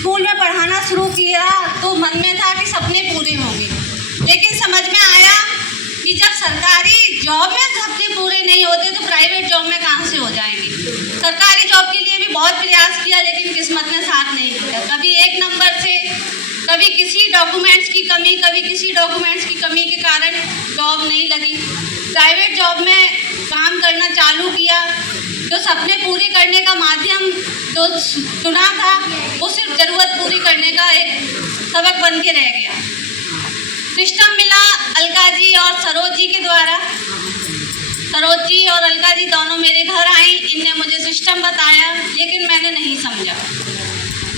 School में पढ़ाना शुरू किया तो मन में था कि सपने पूरे होंगे, लेकिन समझ में आया कि जब सरकारी जॉब में सपने पूरे नहीं होते तो प्राइवेट जॉब में कहाँ से हो जाएंगे। सरकारी जॉब के लिए भी बहुत प्रयास किया, लेकिन किस्मत ने साथ नहीं दिया। कभी एक नंबर से, कभी किसी डॉक्यूमेंट्स की कमी, कभी किसी डॉक्यूमेंट्स की कमी के कारण जॉब नहीं लगी। प्राइवेट जॉब में काम करना चालू किया तो सपने पूरे करने का माध्यम जो चुना था वो सिर्फ ज़रूरत पूरी करने का एक सबक बन के रह गया। सिस्टम मिला अलका जी और सरोज जी के द्वारा। सरोज जी और अलका जी दोनों मेरे घर आई, इनने मुझे सिस्टम बताया, लेकिन मैंने नहीं समझा।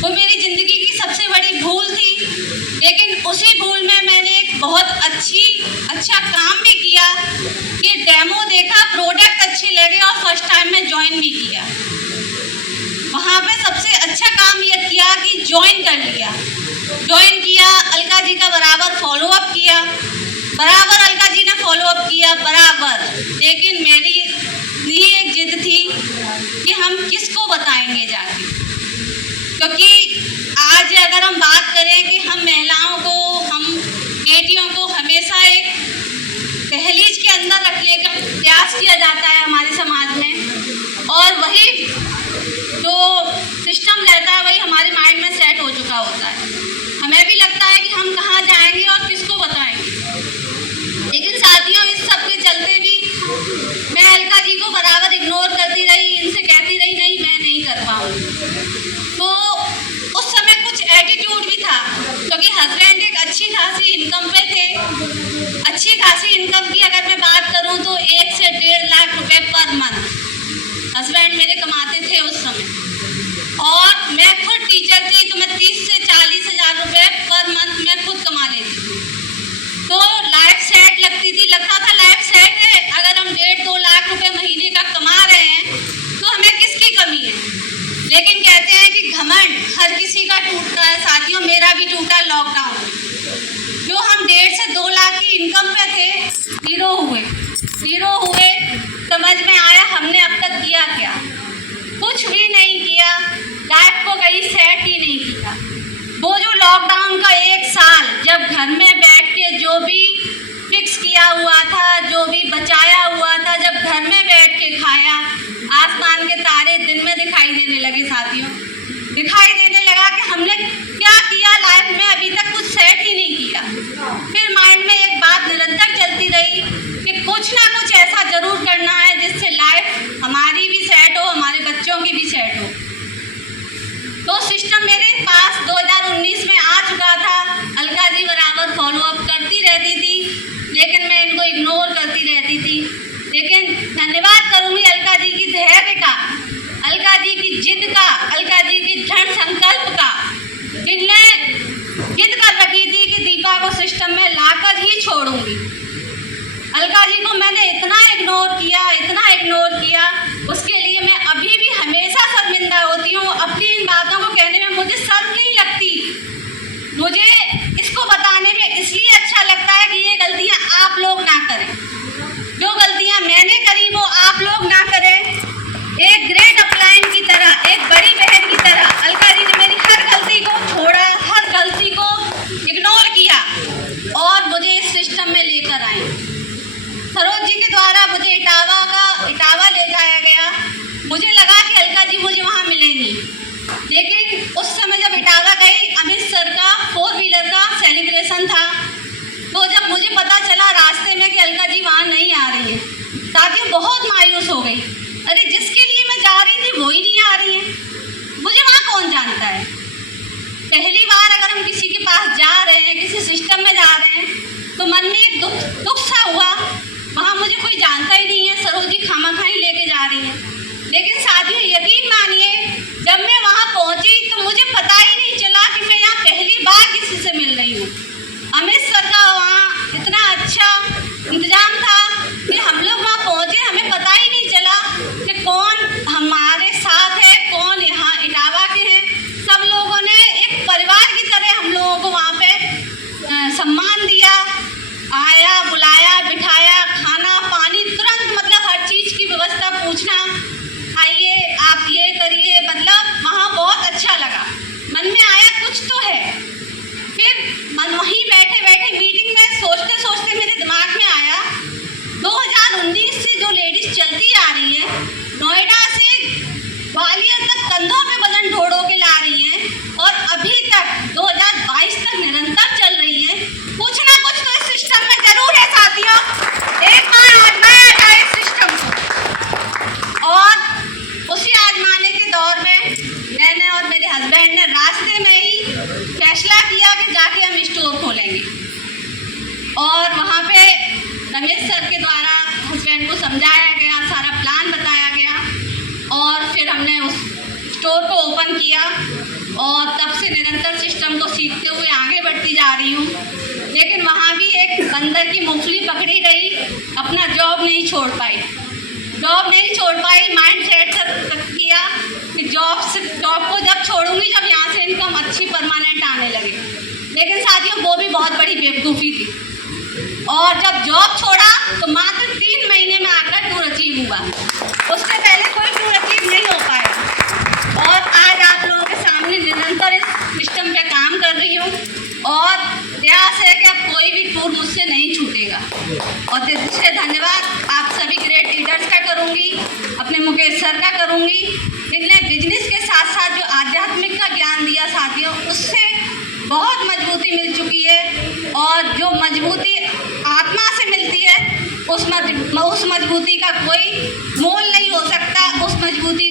वो मेरी ज़िंदगी की सबसे बड़ी भूल थी, लेकिन उसी भूल में मैंने एक बहुत अच्छा काम भी किया कि डेमो देखा, प्रोडक्ट अच्छे लगे और फर्स्ट टाइम में ज्वाइन भी किया। वहाँ पे सबसे अच्छा काम ये किया कि ज्वाइन कर लिया। ज्वाइन किया, अलका जी का बराबर फॉलोअप किया, बराबर अलका जी ने फॉलोअप किया बराबर। लेकिन मेरी ये एक जिद थी कि हम किसको बताएंगे जाके, क्योंकि आज अगर हम बात करें कि हम महिलाओं को, हम बेटियों को हमेशा एक दहलीज के अंदर रखने का प्रयास किया जाता है हमारे समाज में, और वही जो सिस्टम रहता है वही हमारे माइंड में सेट हो चुका होता है। हमें भी लगता है कि हम कहाँ जाएंगे और किसको बताएंगे। लेकिन साथियों, इस सब के चलते भी मैं अलका जी को बराबर इग्नोर करती रही, इनसे कहती रही नहीं मैं नहीं कर पाऊँगी। तो उस समय कुछ एटीट्यूड भी था, क्योंकि हस्बैंड एक अच्छी खासी इनकम पे थे। अच्छी खासी इनकम की अगर मैं बात करूँ तो 1 से 1.5 लाख रुपए पर मंथ हस्बैंड मेरे कमाते थे उस समय, और मैं खुद टीचर थी तो मैं 30 से 40 हज़ार रुपये पर मंथ मैं खुद कमा लेती थी। तो लाइफ सेट लगता था लाइफ सेट है। अगर हम 1.5-2 लाख रुपए महीने का कमा रहे हैं तो हमें किसकी कमी है। लेकिन कहते हैं कि घमंड हर किसी का टूटता है। साथियों, मेरा भी टूटा लॉकडाउन में। जो हम 1.5 से 2 लाख की इनकम पे थे, जीरो हुए। समझ में आया हमने अब तक किया क्या, कुछ भी नहीं किया, लाइफ को कहीं सेट ही नहीं किया। वो जो लॉकडाउन का 1 साल जब घर में बैठ के जो भी फिक्स किया हुआ था, जो भी बचाया हुआ था, जब घर में बैठ के खाया, आसमान के तारे दिन में दिखाई देने लगे। साथियों, दिखाई देने लगा कि हमने क्या किया लाइफ में, अभी तक कुछ सेट ही नहीं किया। फिर माइंड में एक बात निरंतर चलती रही कि कुछ ना कुछ ऐसा जरूर करना है जिससे लाइफ हमारी भी सेट हो, हमारे बच्चों की भी सेट हो। तो सिस्टम मेरे पास 2019 में आ चुका था। अलका जी बराबर फॉलोअप करती रहती थी, लेकिन मैं इनको इग्नोर करती रहती थी। लेकिन धन्यवाद करूँगी अलका जी की धैर्य का, अलका जी की जिद का, अलका जी की दृढ़ संकल्प का, जिनने जिद कर रखी थी कि दीपा को सिस्टम में लाकर ही छोड़ूंगी। अलका जी को मैंने इतना इग्नोर किया, उसके लिए मैं अभी भी हमेशा शर्मिंदा होती हूँ। अपनी इन बातों को कहने में मुझे शर्म नहीं लगती। मुझे इसको बताने में इसलिए अच्छा लगता है कि ये गलतियाँ आप लोग ना करें, जो गलतियाँ मैंने करी वो आप लोग ना करें। एक ग्रेट अपलाइन की तरह, एक बड़ी बहन की तरह अलका जी ने मेरी हर गलती को छोड़ा, हर गलती को इग्नोर किया और मुझे इस सिस्टम में लेकर आई। सरोज जी के द्वारा मुझे इटावा ले जाया गया। मुझे लगा कि अलका जी मुझे वहाँ मिलेंगी, लेकिन उस समय जब इटावा गई, अमित सर का 4 व्हीलर का सेलिब्रेशन था। तो जब मुझे पता चला रास्ते में कि अलका जी वहाँ नहीं आ रही है, साथियों बहुत मायूस हो गई। अरे जिसके लिए मैं जा रही थी वो ही नहीं आ रही है, मुझे वहाँ कौन जानता है। पहली बार अगर हम किसी के पास जा रहे हैं, किसी सिस्टम में जा रहे हैं, तो मन में एक दुख सा हुआ। वहाँ मुझे कोई जानता ही नहीं है, सरोज जी खामखाई लेके जा रही है। लेकिन साथियों यकीन मानिए, जब मैं वहाँ पहुँची तो मुझे पता ही नहीं चला कि मैं यहाँ पहली बार किसी से मिल रही हूँ। अमित सर का वहाँ इतना अच्छा इंतजाम था कि हम लोग वहाँ पहुँचे, हमें पता ही नहीं चला कि कौन हमारे साथ है, कौन यहाँ इटावा के हैं। सब लोगों ने एक परिवार की तरह हम लोगों को वहाँ पे सम्मान दिया, आया, बुलाया, बिठाया, खाना पानी तुरंत, मतलब हर चीज़ की व्यवस्था पूछना, आइए आप ये फैसला किया कि जाके हम स्टोर खोलेंगे। और वहाँ पे रमेश सर के द्वारा हस्बैंड को समझाया गया, सारा प्लान बताया गया और फिर हमने उस स्टोर को ओपन किया और तब से निरंतर सिस्टम को सीखते हुए आगे बढ़ती जा रही हूँ। लेकिन वहाँ भी एक बंदर की मूंगफली पकड़ी गई, अपना जॉब नहीं छोड़ पाई, माइंड सेट किया कि जॉब को जब छोड़ूंगी जब यहाँ से इनकम अच्छी परमानेंट आने लगे। लेकिन साथियों वो भी बहुत बड़ी बेवकूफ़ी थी और जब जॉब छोड़ा तो मात्र 3 महीने में आकर टूर अचीव हुआ, उससे पहले कोई टूर अचीव नहीं हो पाया। और आज आप लोगों के सामने निरंतर इस सिस्टम पे काम कर रही हूँ और प्रयास है कि अब कोई भी टूर मुझसे नहीं छूटेगा। और इसलिए धन्यवाद आप सभी ग्रेट लीडर्स का करूँगी, अपने मुकेश सर का करूँगी, जिनने बिजनेस के साथ साथ जो आध्यात्मिक का ज्ञान दिया साथियों, उससे बहुत मजबूती मिल चुकी है। और जो मजबूती आत्मा से मिलती है उस मजबूती का कोई मोल नहीं हो सकता, उस मजबूती